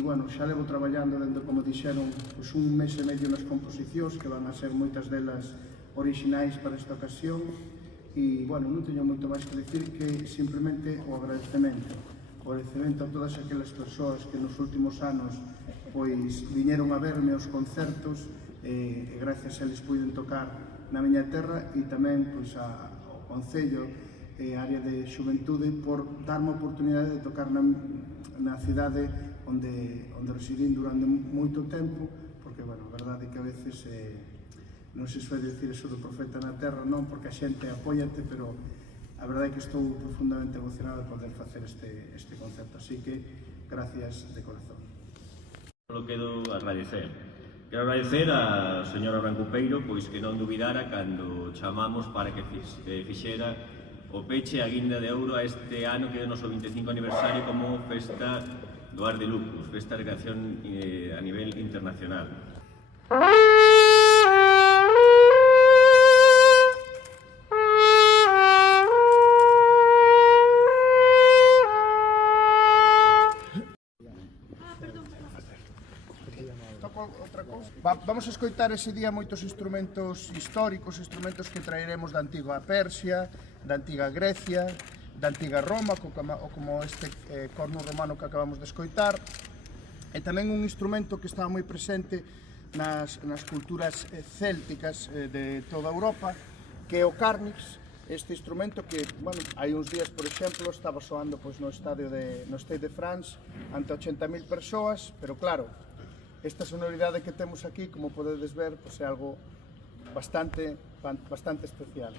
bueno, xa levo traballando dentro, como dixeron, un mes e medio nas composicións, que van a ser moitas delas orixinais para esta ocasión, e, bueno, non teño moito máis que dicir que simplemente o agradecemento a todas aquelas persoas que nos últimos anos pois viñeron a verme aos concertos e gracias a eles puiden tocar na miña terra, e tamén pois ao Concello e a área de xuventude por darme a oportunidade de tocar na cidade onde residín durante moito tempo, porque, bueno, a verdade é que a veces non se suele dicir eso do profeta na terra, non, porque a xente apóiate, pero a verdade é que estou profundamente emocionado de poder facer este concerto, así que gracias de corazón. Solo quero agradecer. Quero agradecer a señora Brancupeiro pois que non dubidara cando chamamos para que fixera o peche a guinda de ouro a este ano que é o noso 25 aniversario como festa do Ars de Lucus, festa de recreación a nivel internacional. Vamos a escoitar ese día moitos instrumentos históricos, instrumentos que traeremos da antiga Persia, da antiga Grecia, da antiga Roma, como este corno romano que acabamos de escoitar, e tamén un instrumento que estaba moi presente nas culturas célticas de toda Europa, que é o carnix, este instrumento que, bueno, hai uns días, por exemplo, estaba soando no Stade de France ante 80.000 persoas, pero claro, esta sonoridade que temos aquí, como podedes ver, é algo bastante especial.